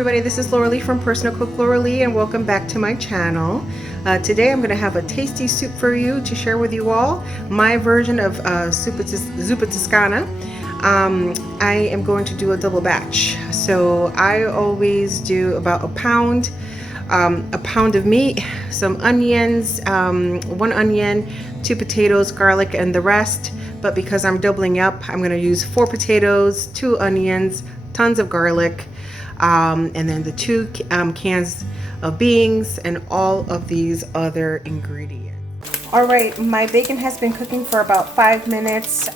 everybody, this is Lauralee from Personal Cook Lauralee, and welcome back to my channel. Today I'm going to have a tasty soup for you to share with you all. My version of Zuppa Toscana. I am going to do a double batch. So I always do about a pound of meat, some onions, 1 onion, 2 potatoes, garlic, and the rest. But because I'm doubling up, I'm going to use 4 potatoes, 2 onions, tons of garlic, and then the 2 cans of beans and all of these other ingredients. All right, my bacon has been cooking for about 5 minutes.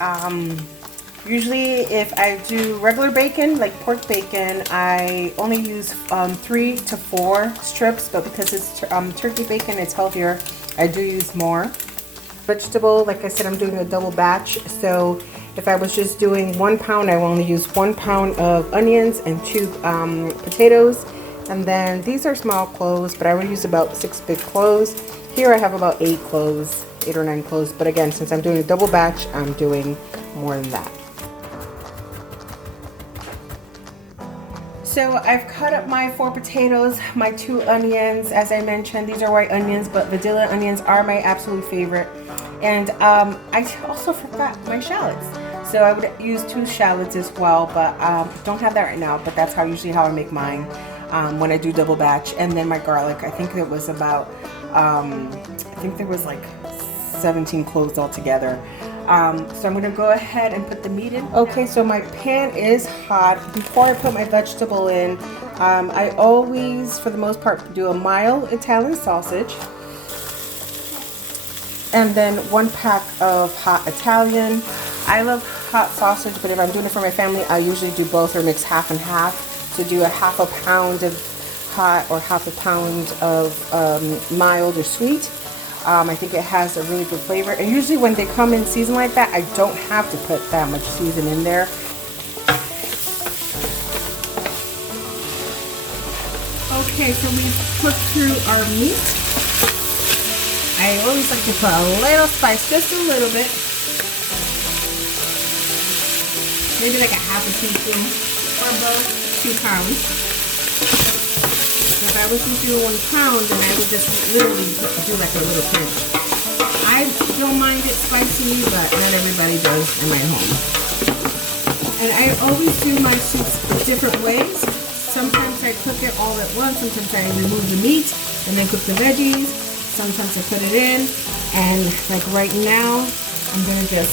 Usually if I do regular bacon, like pork bacon, I only use 3 to 4 strips, but because it's turkey bacon, it's healthier, I do use more. Vegetable, like I said, I'm doing a double batch, so if I was just doing 1 pound, I will only use 1 pound of onions and 2 potatoes. And then these are small cloves, but I would use about 6 big cloves. Here I have about 8 cloves, 8 or 9 cloves. But again, since I'm doing a double batch, I'm doing more than that. So I've cut up my 4 potatoes, my 2 onions. As I mentioned, these are white onions, but Vidilla onions are my absolute favorite. And I also forgot my shallots. So I would use 2 shallots as well, but don't have that right now. But that's usually how I make mine when I do double batch. And then my garlic, I think it was about, I think there was like 17 cloves altogether. So I'm going to go ahead and put the meat in. Okay, so my pan is hot. Before I put my vegetable in, I always, for the most part, do a mild Italian sausage. And then 1 pack of hot Italian. I love hot sausage, but if I'm doing it for my family, I usually do both or mix half and half. So do a half a pound of hot or half a pound of mild or sweet. I think it has a really good flavor. And usually when they come in seasoned like that, I don't have to put that much season in there. Okay, so we've cooked through our meat. I always like to put a little spice, just a little bit. Maybe like a half a teaspoon for about 2 pounds. So if I was to do 1 pound, then I would just literally do like a little pinch. I don't mind it spicy, but not everybody does in my home. And I always do my soups different ways. Sometimes I cook it all at once. Sometimes I remove the meat and then cook the veggies. Sometimes I put it in, and like right now, I'm gonna just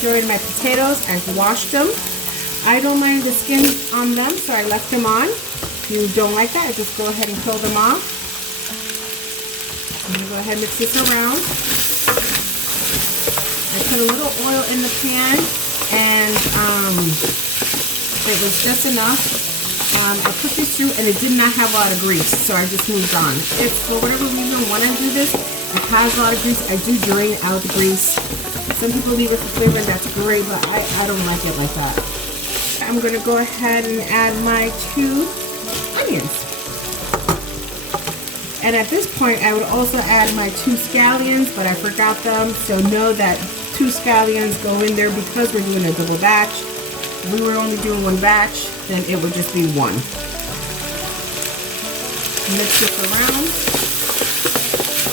throw in my potatoes. I've washed them. I don't mind the skin on them, so I left them on. If you don't like that, just go ahead and peel them off. I'm gonna go ahead and mix this around. I put a little oil in the pan, and it was just enough. I put this through and it did not have a lot of grease, so I just moved on. If for whatever reason when I do this, it has a lot of grease, I do drain out the grease. Some people leave it for flavor, and that's great, but I don't like it like that. I'm going to go ahead and add my 2 onions. And at this point, I would also add my 2 scallions, but I forgot them, so know that 2 scallions go in there because we're doing a double batch. If we were only doing 1 batch, then it would just be 1. Mix this around,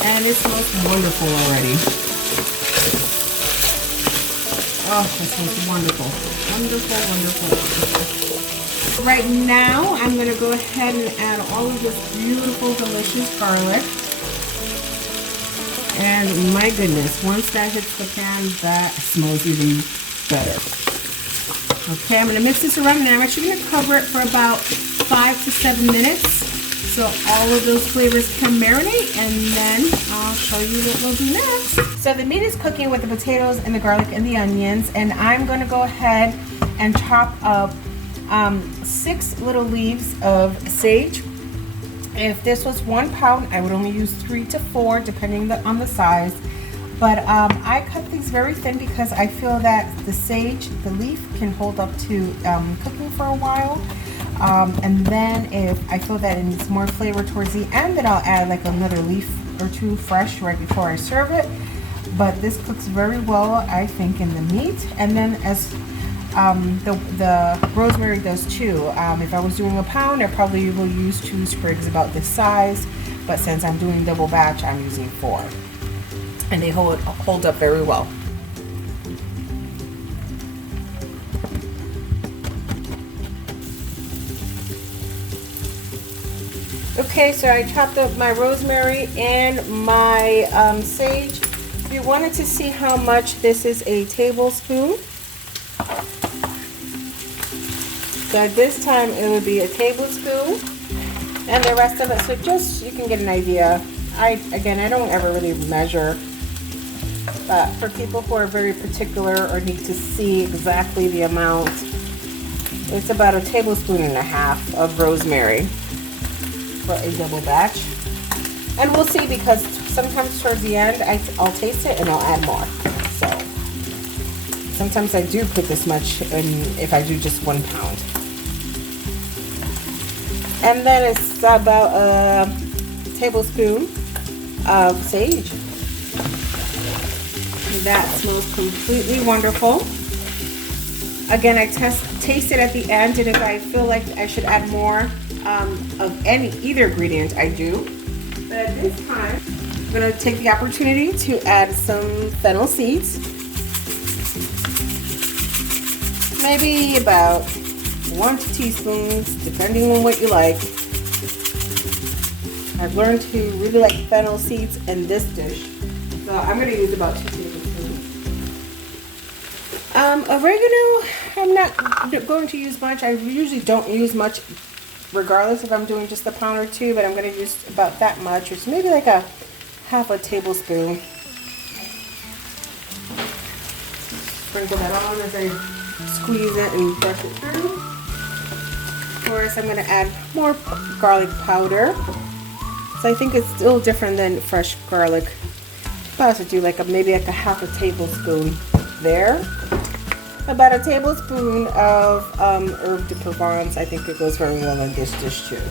and it smells wonderful already. Oh, that smells wonderful. Wonderful, wonderful, wonderful. Right now, I'm going to go ahead and add all of this beautiful, delicious garlic. And my goodness, once that hits the pan, that smells even better. Okay, I'm going to mix this around, and I'm actually going to cover it for about 5 to 7 minutes so all of those flavors can marinate, and then I'll show you what we'll do next. So the meat is cooking with the potatoes and the garlic and the onions, and I'm going to go ahead and chop up 6 little leaves of sage. If this was 1 pound, I would only use 3 to 4 depending on the size. But I cut these very thin because I feel that the sage, the leaf, can hold up to cooking for a while. And then if I feel that it needs more flavor towards the end, then I'll add like another leaf or 2 fresh right before I serve it. But this cooks very well, I think, in the meat. And then as The rosemary does too. If I was doing a pound, I probably will use 2 sprigs about this size, but since I'm doing double batch, I'm using 4, and they hold up very well. Okay, so I chopped up my rosemary and my sage. If you wanted to see how much, this is a tablespoon. So at this time it would be a tablespoon, and the rest of it, so just you can get an idea. I don't ever really measure, but for people who are very particular or need to see exactly the amount, it's about a tablespoon and a half of rosemary for a double batch. And we'll see, because sometimes towards the end I'll taste it and I'll add more. So sometimes I do put this much in if I do just 1 pound. And then it's about a tablespoon of sage. That smells completely wonderful. Again, I taste it at the end, and if I feel like I should add more of either ingredient, I do. But at this time, I'm going to take the opportunity to add some fennel seeds. Maybe about 1 teaspoons, depending on what you like. I've learned to really like fennel seeds in this dish, so I'm going to use about 2 tablespoons. Oregano, I'm not going to use much. I usually don't use much, regardless if I'm doing just a pound or 2, but I'm going to use about that much, which is maybe like a half a tablespoon. Sprinkle that on as I squeeze it and brush it through. Of course, I'm going to add more garlic powder. So I think it's still different than fresh garlic. I also do maybe a half a tablespoon there. About a tablespoon of herb de Provence. I think it goes very well in this dish too.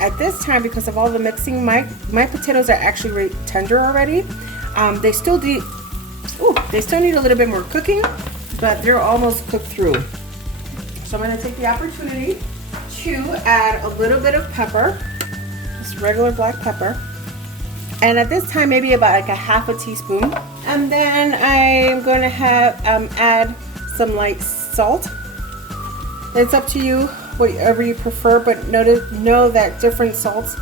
At this time, because of all the mixing, my potatoes are actually really tender already. They still need a little bit more cooking, but they're almost cooked through. So I'm going to take the opportunity to add a little bit of pepper, just regular black pepper. And at this time, maybe about a half a teaspoon. And then I'm going to add some light salt. It's up to you, whatever you prefer, but know that different salts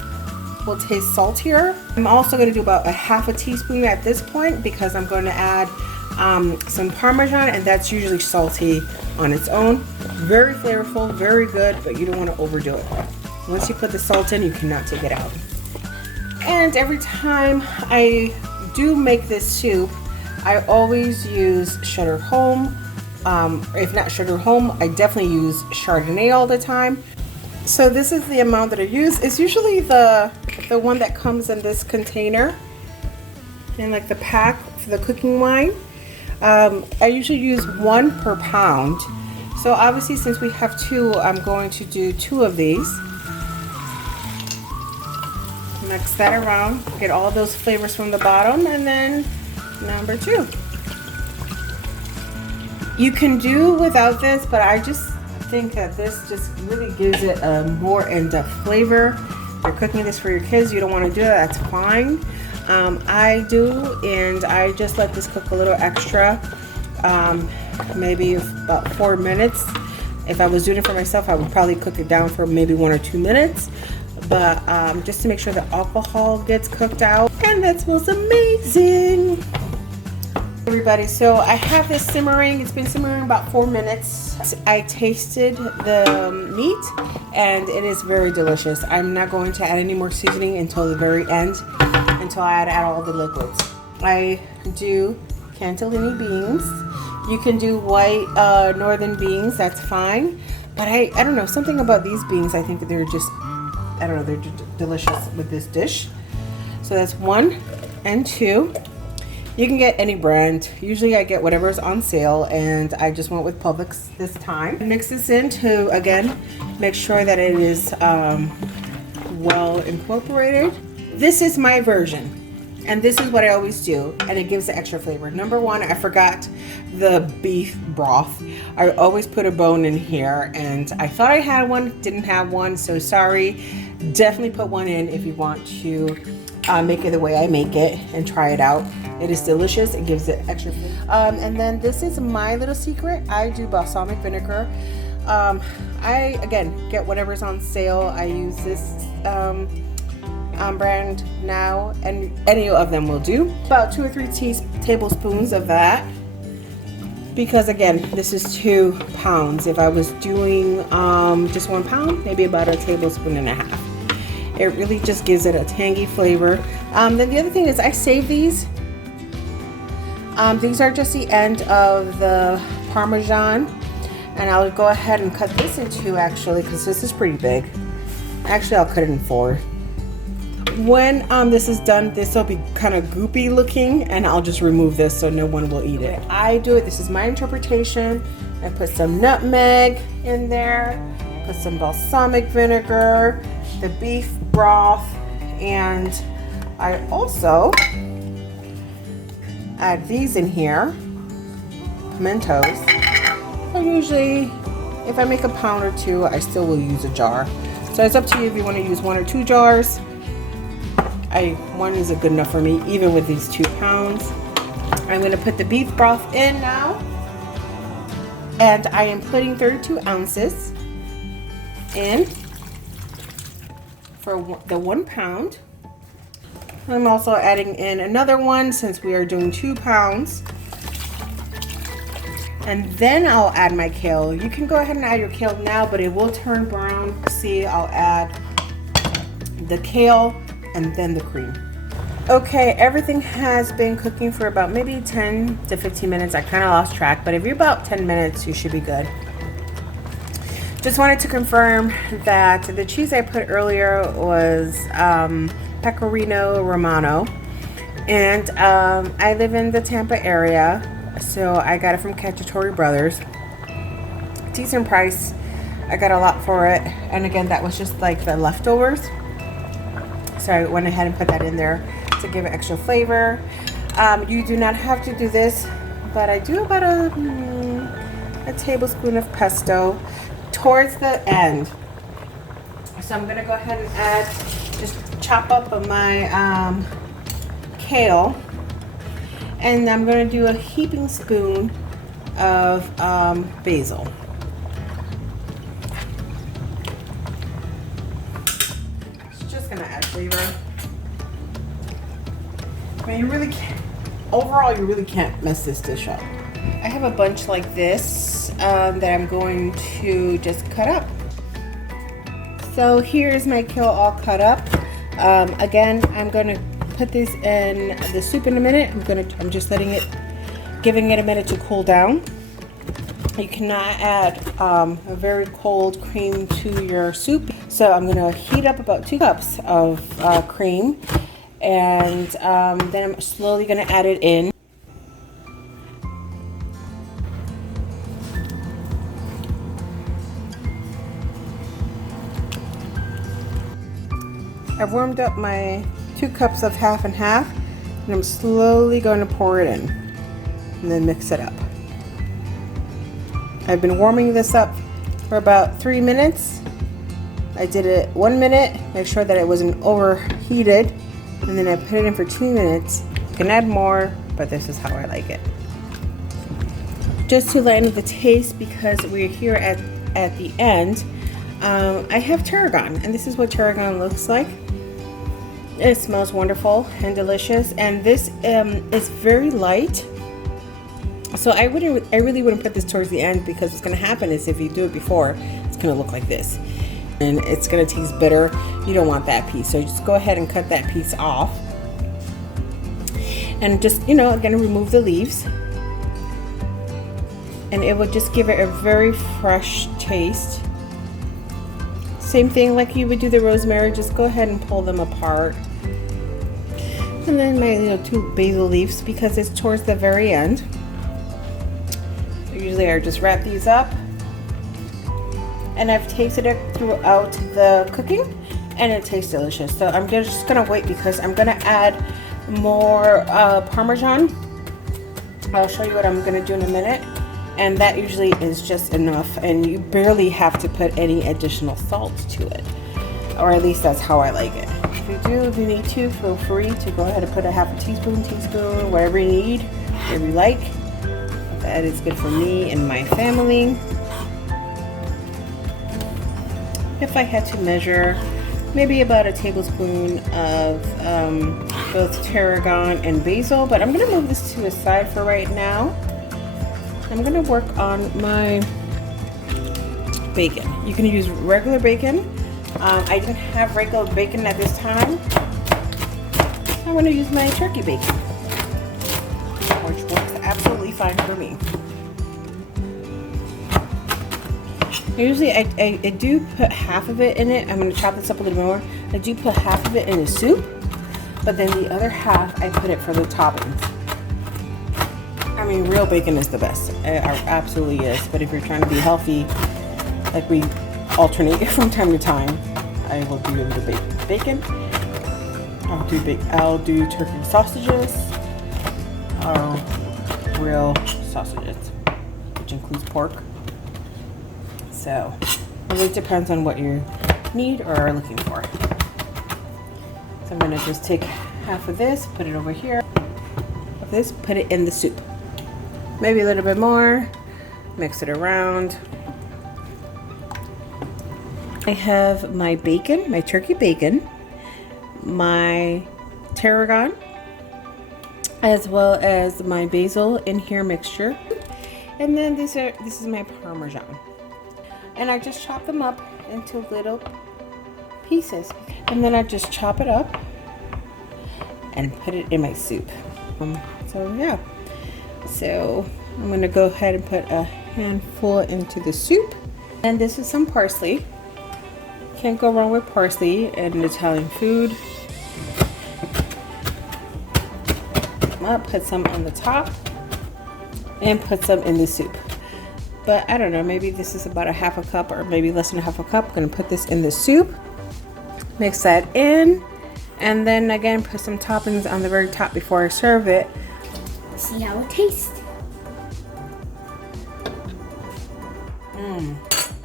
will taste saltier. I'm also going to do about a half a teaspoon at this point, because I'm going to add some Parmesan, and that's usually salty on its own. Very flavorful, very good, but you don't want to overdo it. Once you put the salt in, you cannot take it out. And every time I do make this soup, I always use Sugar Home. If not Sugar Home, I definitely use Chardonnay all the time. So this is the amount that I use. It's usually the one that comes in this container, in the pack for the cooking wine. I usually use 1 per pound. So obviously, since we have 2, I'm going to do 2 of these. Mix that around, get all those flavors from the bottom, and then number 2. You can do without this, but I just think that this just really gives it a more in-depth flavor. If you're cooking this for your kids, you don't want to do it, that's fine. I do, and I just let this cook a little extra, maybe about 4 minutes. If I was doing it for myself, I would probably cook it down for maybe 1 or 2 minutes. But just to make sure the alcohol gets cooked out, and that smells amazing. Everybody, so I have this simmering. It's been simmering about 4 minutes. I tasted the meat, and it is very delicious. I'm not going to add any more seasoning until the very end, until I add all the liquids. I do cantellini beans. You can do white northern beans, that's fine. But I don't know, something about these beans, I think that they're just, I don't know, they're delicious with this dish. So that's 1 and 2. You can get any brand. Usually I get whatever's on sale, and I just went with Publix this time. Mix this in to, again, make sure that it is well incorporated. This is my version. And this is what I always do, and it gives the extra flavor. Number one, I forgot the beef broth. I always put a bone in here, and I thought I had one, didn't have one, so sorry. Definitely put one in if you want to make it the way I make it and try it out. It is delicious. It gives it extra flavor. And then this is my little secret. I do balsamic vinegar. I, again, get whatever's on sale. I use this brand now, and any of them will do. About 2 or 3 tablespoons of that, because again, this is 2 pounds. If I was doing just 1 pound, maybe about a tablespoon and a half. It really just gives it a tangy flavor. Then the other thing is I save these. These are just the end of the Parmesan, and I'll go ahead and cut this in 2 actually, because this is pretty big. Actually, I'll cut it in 4. When this is done, this will be kind of goopy looking, and I'll just remove this so no one will eat it. I do it, this is my interpretation. I put some nutmeg in there, put some balsamic vinegar, the beef broth, and I also add these in here, pimentos. So usually, if I make a pound or 2, I still will use a jar. So it's up to you if you want to use 1 or 2 jars. 1 is good enough for me, even with these 2 pounds. I'm going to put the beef broth in now, and I am putting 32 ounces in for the 1 pound. I'm also adding in another one since we are doing 2 pounds. And then I'll add my kale. You can go ahead and add your kale now, but it will turn brown. See, I'll add the kale and then the cream. Okay, everything has been cooking for about maybe 10 to 15 minutes. I kind of lost track, but if you're about 10 minutes, you should be good. Just wanted to confirm that the cheese I put earlier was Pecorino Romano, and I live in the Tampa area, so I got it from Cacciatore Brothers. Decent price. I got a lot for it, and again, that was just like the leftovers, so I went ahead and put that in there to give it extra flavor. You do not have to do this, but I do about a tablespoon of pesto towards the end. So I'm gonna go ahead and add, just chop up my kale, and I'm gonna do a heaping spoon of basil. It's just gonna add flavor. I mean, you really can't, overall, you really can't mess this dish up. I have a bunch like this that I'm going to just cut up. So here's my kale all cut up. Again, I'm gonna put this in the soup in a minute. I'm just giving it a minute to cool down. You cannot add a very cold cream to your soup. So I'm gonna heat up about 2 cups of cream, and then I'm slowly gonna add it in. I've warmed up my 2 cups of half and half, and I'm slowly going to pour it in and then mix it up. I've been warming this up for about 3 minutes. I did it 1 minute, make sure that it wasn't overheated, and then I put it in for 2 minutes. You can add more, but this is how I like it. Just to lighten the taste, because we're here at the end, I have tarragon, and this is what tarragon looks like. It smells wonderful and delicious, and this is very light. So I really wouldn't put this towards the end, because what's going to happen is if you do it before, it's going to look like this, and it's going to taste bitter. You don't want that piece, so just go ahead and cut that piece off, and just again remove the leaves, and it will just give it a very fresh taste. Same thing like you would do the rosemary, just go ahead and pull them apart. And then my 2 basil leaves, because it's towards the very end. Usually I just wrap these up, and I've tasted it throughout the cooking, and it tastes delicious. So I'm just gonna wait, because I'm gonna add more Parmesan. I'll show you what I'm gonna do in a minute. And that usually is just enough, and you barely have to put any additional salt to it. Or at least that's how I like it. If you need to, feel free to go ahead and put a half a teaspoon, whatever you need, whatever you like. That is good for me and my family. If I had to measure, maybe about a tablespoon of both tarragon and basil, but I'm gonna move this to the side for right now. I'm gonna work on my bacon. You can use regular bacon. I didn't have regular bacon at this time. I'm going to use my turkey bacon, which works absolutely fine for me. Usually I do put half of it in it. I'm going to chop this up a little more. I do put half of it in the soup, but then the other half I put it for the toppings. I mean, real bacon is the best. It absolutely is. But if you're trying to be healthy, like we alternate it from time to time, I will do the bacon. I'll do turkey sausages, or real sausages, which includes pork. So it really depends on what you need or are looking for. So I'm gonna just take half of this, put it over here. Of this, put it in the soup. Maybe a little bit more. Mix it around. I have my bacon, my turkey bacon, my tarragon, as well as my basil in here mixture. And then this is my Parmesan. And I just chop them up into little pieces. And then I just chop it up and put it in my soup. So yeah. So I'm gonna go ahead and put a handful into the soup. And this is some parsley. Can't go wrong with parsley in Italian food. I'll put some on the top and put some in the soup. But I don't know, maybe this is about a half a cup or maybe less than a half a cup. I'm gonna put this in the soup, mix that in, and then again put some toppings on the very top before I serve it. See how it tastes.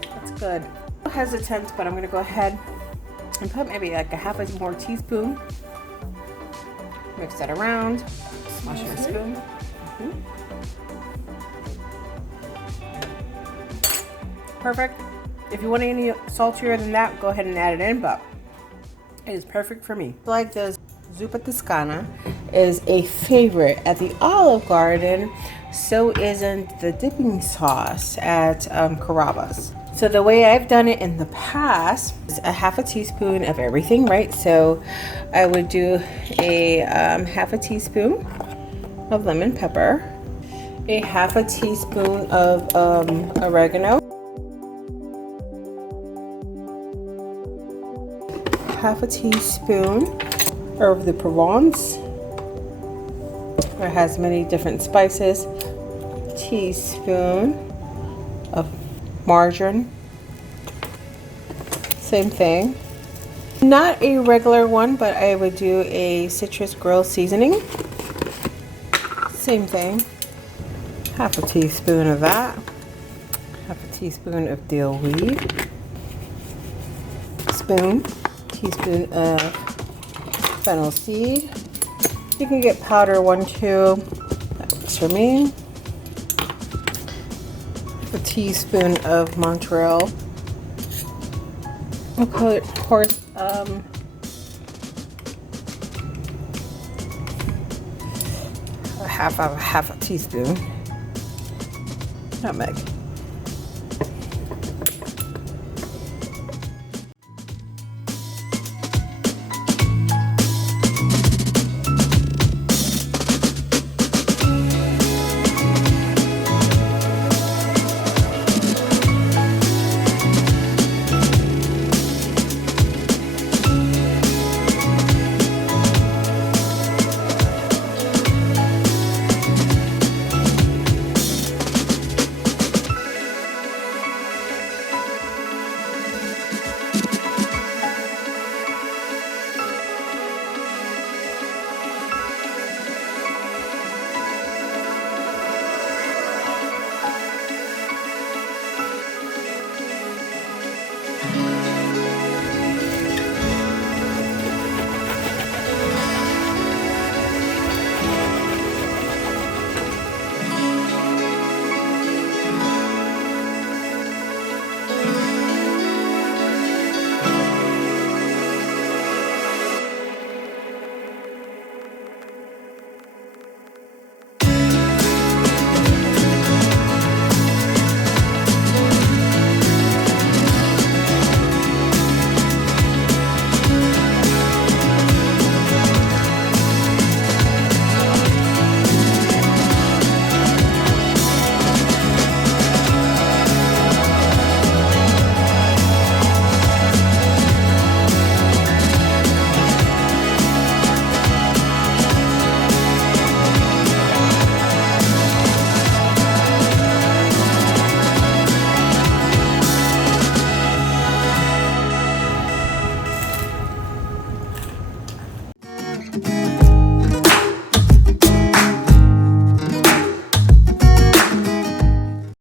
That's good. I'm hesitant, but I'm gonna go ahead and put maybe like a half a more teaspoon. Mix that around. Smash your spoon. Perfect. If you want any saltier than that, go ahead and add it in, but it is perfect for me. Like the Zuppa Toscana is a favorite at the Olive Garden, so isn't the dipping sauce at Carrabba's. So the way I've done it in the past is a half a teaspoon of everything, right? So I would do a half a teaspoon of lemon pepper, a half a teaspoon of oregano, half a teaspoon of the Provence. It has many different spices. Teaspoon of margarine. Same thing. Not a regular one, but I would do a citrus grill seasoning. Same thing. Half a teaspoon of that. Half a teaspoon of dill weed. Teaspoon of fennel seed. You can get powder one too. That works for me. A teaspoon of Montreal. I'll put, of course, half a teaspoon nutmeg.